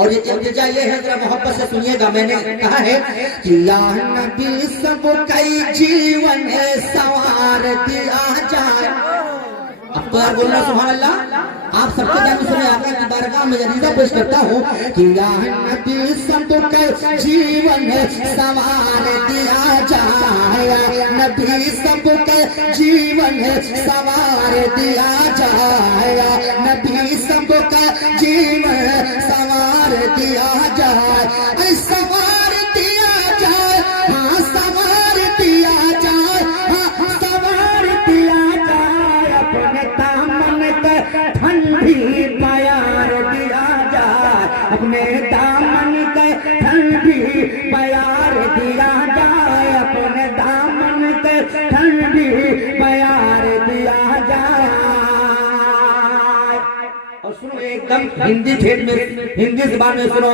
और ये इल्तिजा ये है, जरा मोहब्बत से सुनिएगा। मैंने कहा है कि या नबी सब कई जीवन सवार दिया जाए। अब तो यार बोलना सुभान अल्लाह। आप सबके जान सुने, आका की बारगाह में अरीज़ा पेश करता हूँ कि या नबी सब कई जीवन सवार दिया जाए। नबी सब के जीवन सवार दिया जाए। नबी सब का जीवन सवार दिया जाए। सवार दिया जाए, हाँ सवार दिया जाए, हाँ सवार दिया जाए। अपने दामन के ठंडी प्यार दिया जाए। अपने दामन के ठंडी प्यार दिया जाए। अपने दामन के ठंडी प्यार दिया जाए। और सुनो एकदम हिंदी ठेठ में, हिंदी जुबान में सुनो।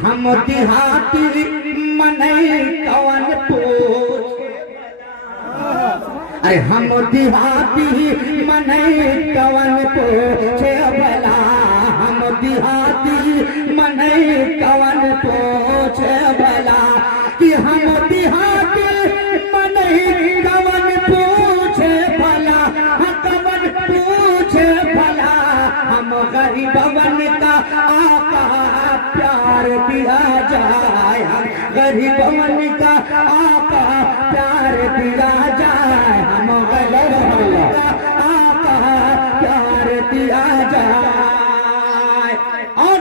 हम देहाती मनई कवन पूछ, अरे हम देहाती मनई कवन पूछे भला। हम देहाती मनई कवन पूछे भला। कि हम देहाती मनई कवन पूछे भला। कवन पूछे भला। हम गरीबवन का आका प्यार दिया जाए। हम गरीबवन का आका प्यार दिया जाए। हम गरीबवन का आका प्यार दिया जाए। और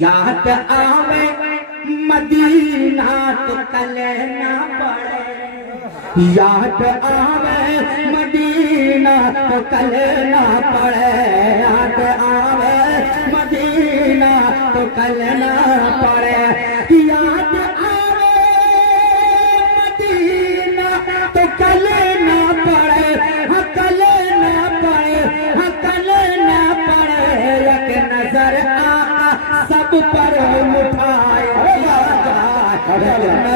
याद आवे मदीना तो कले ना पड़े। याद आवे मदीना तो कले ना पड़े। याद आवे मदीना तो कले ना पड़े। याद आवे मदीना तो कले ना पड़े। हाँ कले ना पड़े, हाँ कले ना पड़े। एक नजर आका सब पर उठाए दिया जाए।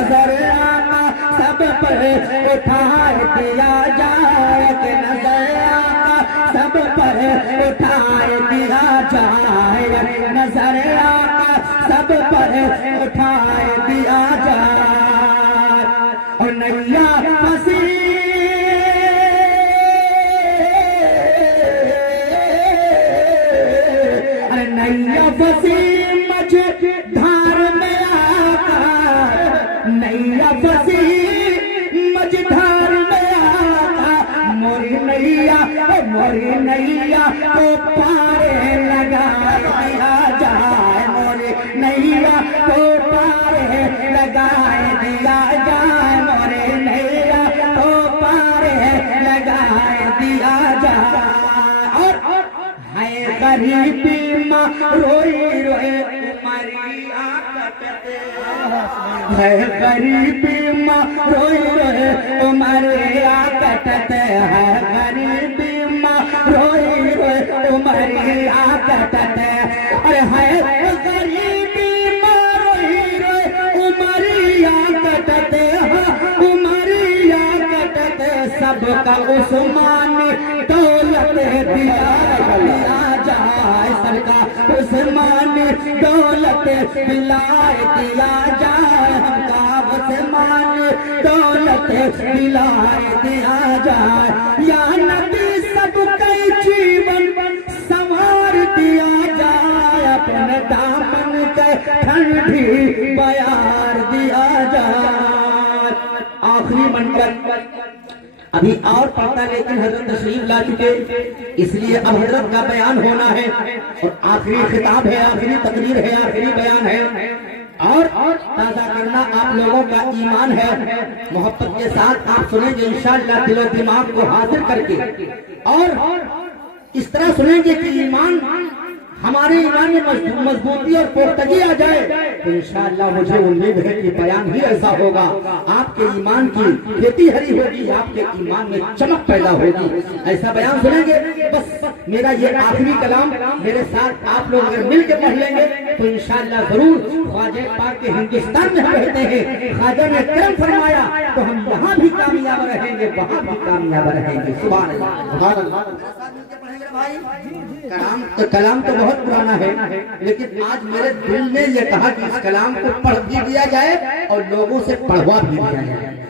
नजर आका सब पर उठाए दिया जाए। नजर आका सब पर उठाए दिया जाए। नजर आका सब पर उठाए दिया जाए। और नैया फंसी अरे नैया फंसी मुझे धार में आका। नैया फंसी मझधार में आका। मोरी नैया मोरी नैया को पारे लगा दिया जाए। मोरी नैया को पारे लगाए दिया जाए। मोरी नैया को पारे लगाए दिया जाए। और है गरीबी माँ रोई रोए उमरिया कटते। है गरीबी माँ रोई रोए उमरिया कटते। है गरीबी माँ रोई रोए उमरिया कटते। अरे है गरीबी माँ रोई रोए उमरिया कटते। हाँ उमरिया कटते। सबका उस्मानी दौलत दिया जाए। सबका उस्मानी दौलत दिलाए दिया जाए। हमका उस्मानी दौलत दिलाए दिया जाए। या नबी सब कई जीवन सवार दिया जाए। अपने दामन के ठंडी प्यार दिया जाए। आखिरी बनकर अभी और पढ़ता, लेकिन हजरत तशरीफ ला चुके, इसलिए अब हजरत का बयान होना है। और आखिरी खिताब है, आखिरी तकरीर है, आखिरी बयान है। और ताज़ा करना आप लोगों का ईमान है। मोहब्बत के साथ आप सुनेंगे इंशाअल्लाह, दिलो दिमाग को हाजिर करके। और इस तरह सुनेंगे कि ईमान हमारे ईमान में मजबूती और पुख्तगी आ जाए, तो इंशाअल्लाह मुझे उम्मीद है कि बयान ही ऐसा होगा। आपके ईमान की खेती हरी होगी, आपके ईमान में चमक पैदा होगी। ऐसा बयान सुनेंगे, बस मेरा ये आखिरी कलाम मेरे साथ आप लोग अगर मिल के पढ़ लेंगे तो इंशाअल्लाह जरूर ख्वाजा पाक के हिंदुस्तान में हम रहते हैं, ख्वाजा ने करम फरमाया तो हम यहाँ भी कामयाब रहेंगे, वहाँ भी कामयाब रहेंगे। सुभान अल्लाह। कलाम तो बहुत पुराना है, लेकिन आज मेरे दिल ने यह कहा कि इस कलाम को पढ़ भी दिया जाए और लोगों से पढ़वा भी दिया जाए।